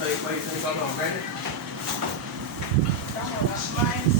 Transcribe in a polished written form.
Tay quay tay con vào cái đấy. Xong rồi bye.